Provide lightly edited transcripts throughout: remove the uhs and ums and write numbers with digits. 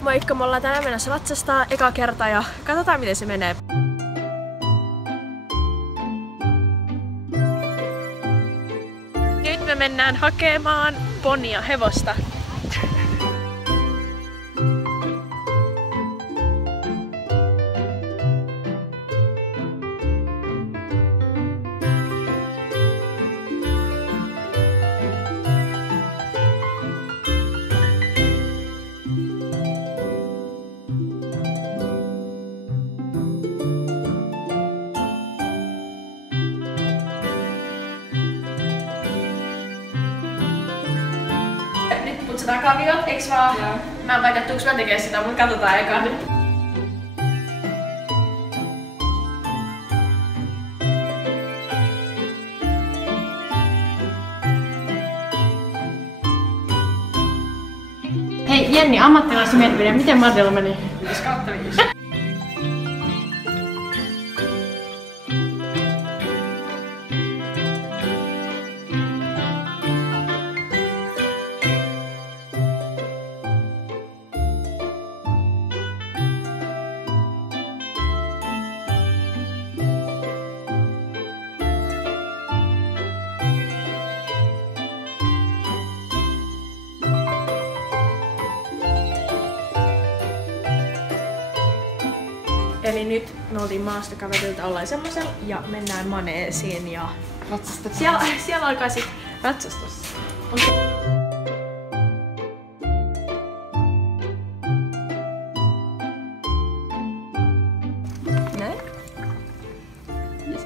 Moikka, me ollaan tänään menossa ratsastaa eka kerta ja katsotaan miten se menee. Nyt me mennään hakemaan ponia hevosta. Nyt putsataan kaviot, eiks vaan? Joo. Mä en tiedä, tuuks mä tekee sitä, mutta katsotaan eka nyt. Hei Jenni, ammattilaisen mielipide, miten Madella meni? 5/5. Eli nyt me oltiin maastokävelyltä, ollaan semmosella ja mennään maneesiin ja siellä alkaa sit ratsastus. Näin.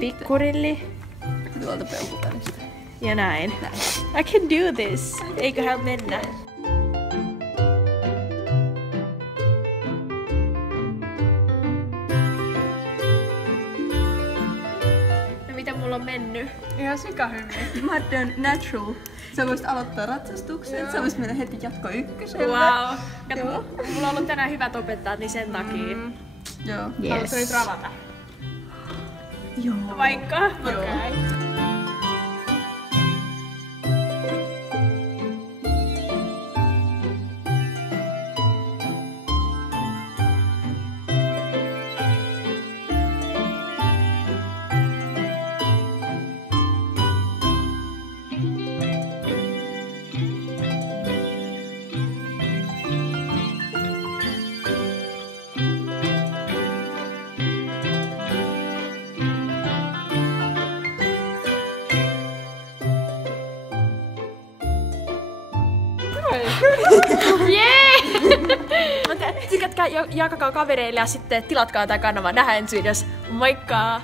Pikkurilli. Tuolta peukutannista. Ja näin. I can do this. Eiköhän mennä. Miten mulla on mennyt? Ihan sika hyvin. Madden natural. Sä voisit aloittaa ratsastuksen, sä voisit mennä heti jatko ykköselle. Wow. Kato, mulla on ollut tänään hyvät opettajat, niin sen takia. Joo. Yes. Haluatko nyt ravata? Joo. Vaikka? Joo. Okay. Jee! Tykätkää, jakakaa kavereille ja sitten tilatkaa tää kanava. Nähdään ensi videossa. Moikka!